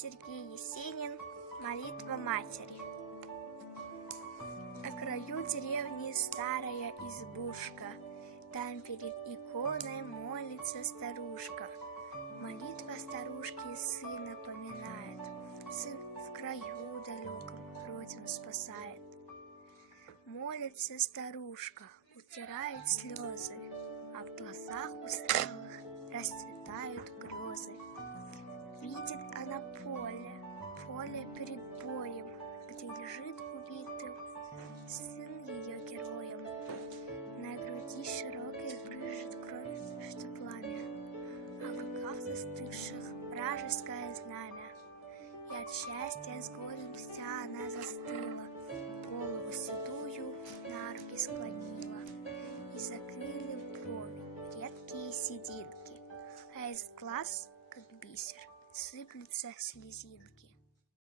Сергей Есенин. Молитва матери. На краю деревни старая избушка, там перед иконой молится старушка. Молитва старушки сына поминает, сын в краю далеком родину спасает. Молится старушка, утирает слезы, а в глазах усталых расцветают грезы. Видит она поле перед боем, где лежит убитым сын ее героем. На груди широкой брызжет кровь, что пламя, а в руках застывших вражеское знамя. И от счастья с горем вся она застыла, голову седую на руки склонила, и закрыли брови редкие сединки, а из глаз, как бисер, сыплются слезинки.